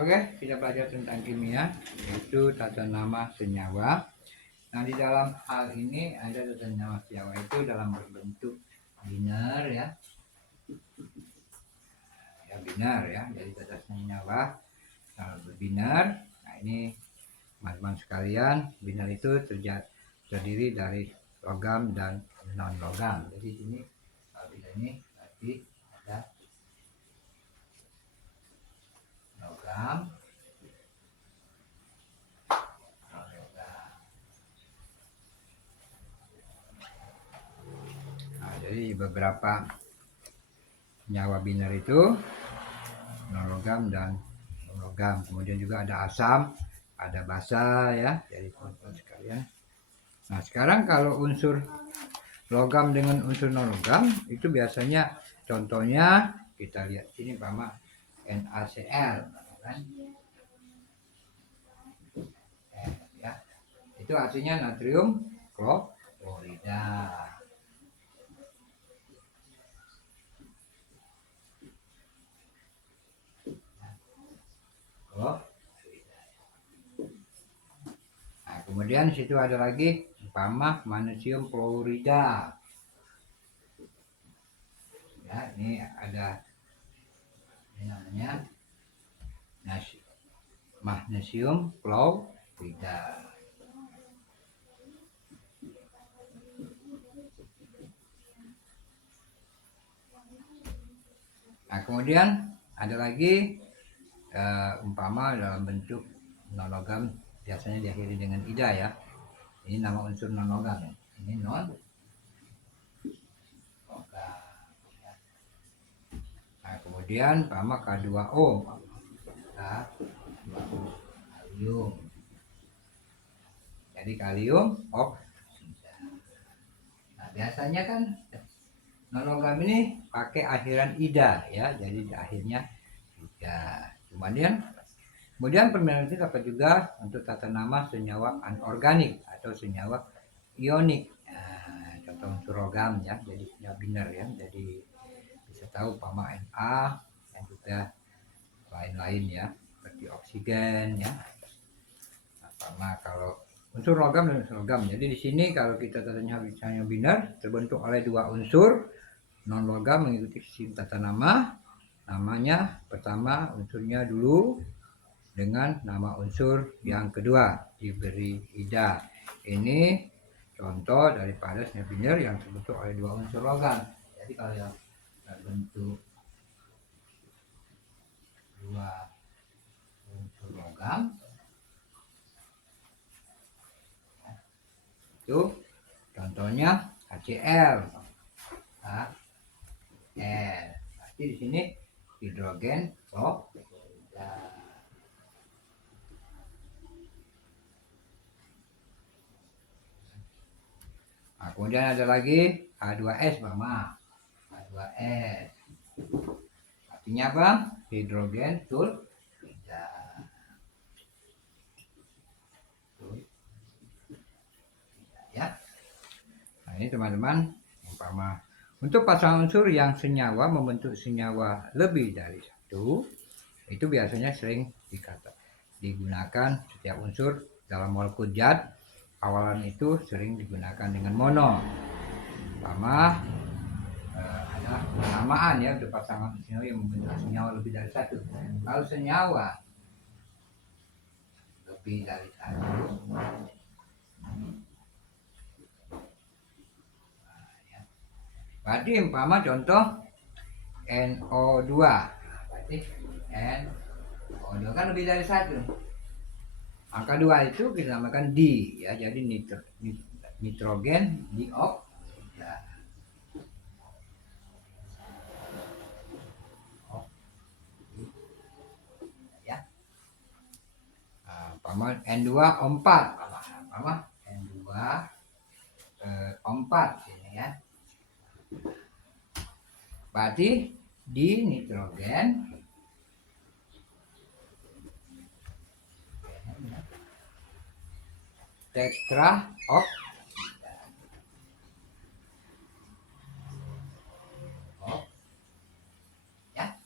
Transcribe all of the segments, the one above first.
Oke, kita belajar tentang kimia, yaitu tata nama senyawa. Nah, di dalam hal ini ada tata nama senyawa itu dalam berbentuk biner ya. Ya, biner ya. Jadi tata senyawa biner. Nah, ini teman-teman sekalian, biner itu terdiri dari logam dan non logam. Jadi ini kalau ini berarti ada logam. Nah, jadi beberapa senyawa biner itu non logam dan logam. Kemudian juga ada asam, ada basa ya. Jadi teman-teman sekalian. Nah, sekarang kalau unsur logam dengan unsur non logam itu biasanya contohnya kita lihat sini umpama NaCl kan. Ya. Itu artinya natrium klorida. Nah, kemudian situ ada lagi umpama magnesium klorida. Ya, ini ada ini namanya magnesium klorida. Nah, kemudian ada lagi umpama dalam bentuk non logam biasanya diakhiri dengan ida ya. Ini nama unsur non logam ya. Ini non logam. Ya. Nah, kemudian umpama K2O. K2O kalium. Jadi kalium oksida. Nah, biasanya kan non logam ini pakai akhiran ida ya. Jadi di akhirnya ida. Kemudian permainan itu dapat juga untuk tata nama senyawa anorganik atau senyawa ionik. Nah, contoh unsur logam ya, jadi senyawa biner ya. Jadi bisa tahu umpama Na dan juga lain-lain ya, seperti oksigen ya. Umpama kalau unsur logam dan unsur logam. Jadi di sini kalau kita tatanya senyawa biner terbentuk oleh dua unsur non logam mengikuti sistem tata nama. Namanya pertama unsurnya dulu dengan nama unsur yang kedua diberi ida. Ini contoh daripada senyawa biner yang terbentuk oleh dua unsur logam. Jadi kalau yang terbentuk dua unsur logam itu contohnya HCl. Berarti di sini hidrogen klorida. Nah, kemudian ada lagi H2S Mama. H2S artinya apa? Hidrogen sulfida. Ya. Nah, ini teman-teman umpama untuk pasangan unsur yang senyawa membentuk senyawa lebih dari satu, itu biasanya sering digunakan setiap unsur dalam molekul zat awalan itu sering digunakan dengan mono. Umpama ada penamaan ya untuk pasangan senyawa yang membentuk senyawa lebih dari satu. Kalau senyawa lebih dari satu, berarti umpama contoh NO2. Berarti NO2 kan lebih dari satu. Angka 2 itu kita namakan D ya, jadi nitrogen dioksida. Ya. Umpama N2O4. Umpama N2O4 sini ya. Berarti di nitrogen tetra oksida. Ya.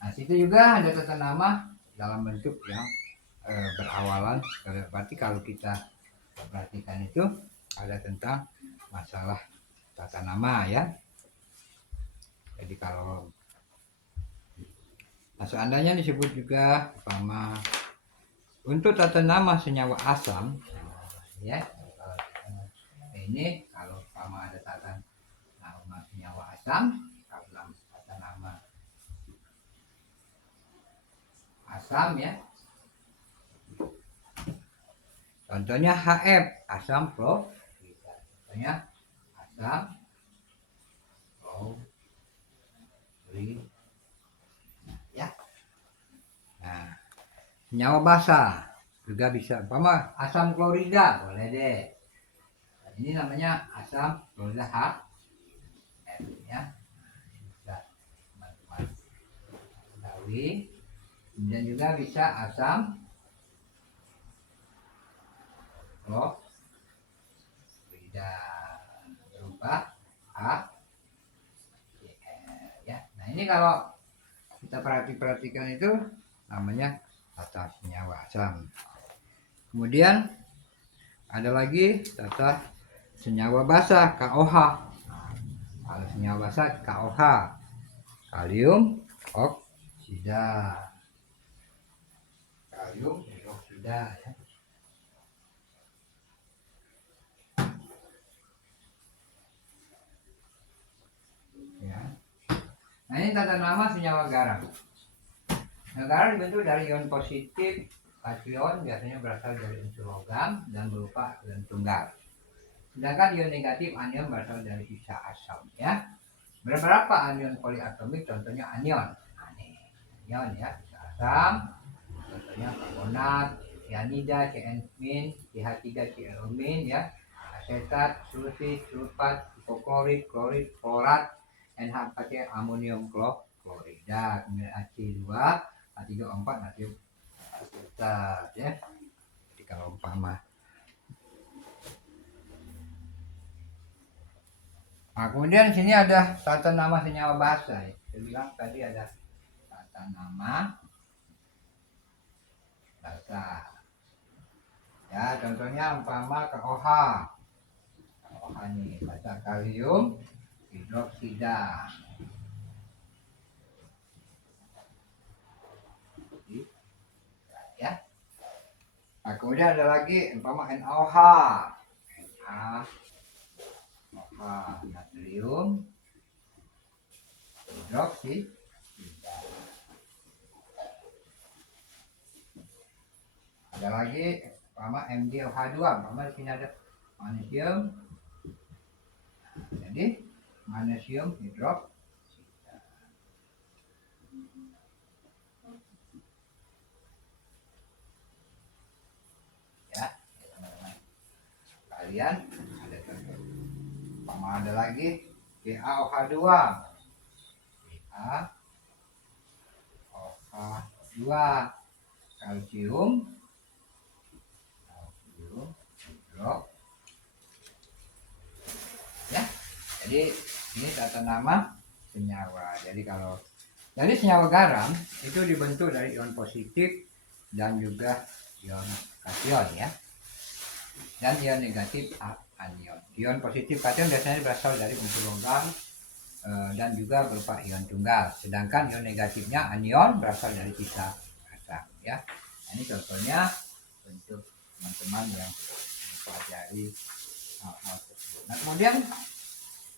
Nah, situ juga ada tata nama dalam bentuk yang berawalan. Berarti kalau kita perhatikan itu ada tentang masalah tata nama ya. Jadi kalau seandainya disebut juga umpama untuk tata nama senyawa asam ya, ini kalau umpama ada tata nama senyawa asam, kalau tata nama asam ya, contohnya HF, asam fluorida. Contohnya asam fluorida ya. Nah, senyawa basa juga bisa, umpama asam klorida boleh deh. Nah, ini namanya asam klorida HF ya. Bisa teman-teman ketahui. Kemudian juga bisa asam klorida berupa ya. Nah ini kalau kita perhatikan itu namanya tata senyawa asam. Kemudian ada lagi tata senyawa basa KOH. Kalau senyawa basa KOH, kalium oksida, kalium hidroksida ya. Ya. Nah ini tata nama senyawa garam. Nah, garam dibentuk dari ion positif kation, biasanya berasal dari unsur logam dan berupa ion tunggal. Sedangkan ion negatif anion berasal dari sisa asam ya. Beberapa anion poliatomik contohnya anion. Nah, anion ya, sisa asam. Contohnya karbonat, cyanida, CN-min, CH3Cl-min ya, asetat, sulfit, sulfat, hipoklorit, klorit, klorat, NH4 amonium klorida, kemudian AC2, H3O4, natrium asetat ya. Jadi kalau umpama nah, kemudian sini ada tata nama senyawa basa ya. Saya bilang tadi ada tata nama basa. Ya, contohnya umpama KOH. KOH nih, basa kalium hidroksida. Ya. Nah, kemudian ada lagi umpama NaOH. NaOH, natrium hidroksida. Ada lagi umpama MgOH2, umpama di sini ada magnesium. Jadi magnesium hidroksida. Ya, teman-teman. Kalian ada contoh. Umpama ada lagi GaOH2. GaOH2 kalsium hidroksida. Ya, jadi ini tata nama senyawa. Jadi kalau dari senyawa garam itu dibentuk dari ion positif dan juga ion kation ya, dan ion negatif anion. Ion positif kation biasanya berasal dari unsur logam dan juga berupa ion tunggal, sedangkan ion negatifnya anion berasal dari sisa asam ya. Nah, ini contohnya untuk teman-teman yang mempelajari hal-hal tersebut. Nah kemudian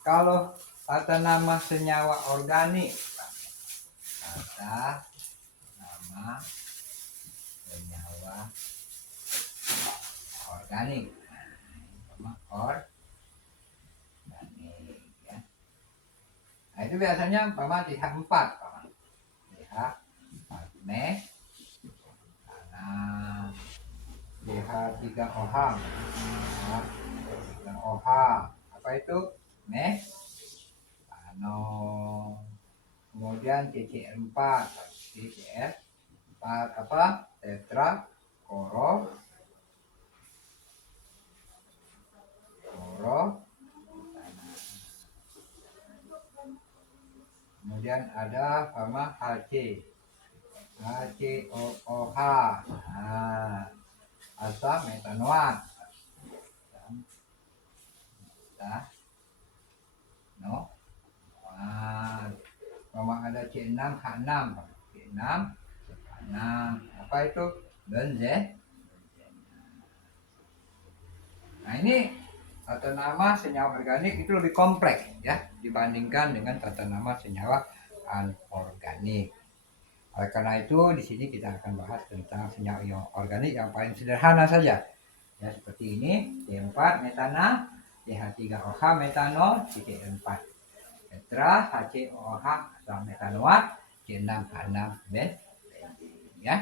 kalau tata nama senyawa organik, tata nama senyawa organik, organik ya. Nah itu biasanya umpama TH4, TH4 meh, karena TH3OH, TH3OH apa itu meh, kemudian CCl4, CCl4 apa tetra koro kemudian ada sama HC HCOOH. Nah, asam metanoat. Nah, no. Nah, kalau ada C6H6, C6 H6, apa itu? Benzen. Nah, ini tata nama senyawa organik itu lebih kompleks ya dibandingkan dengan tata nama senyawa anorganik. Oleh karena itu di sini kita akan bahas tentang senyawa ion organik yang paling sederhana saja. Ya seperti ini, C4 metana, CH3OH metanol, CH4 tetra, HCOOH asam metanoat, C6H6 benzen ya.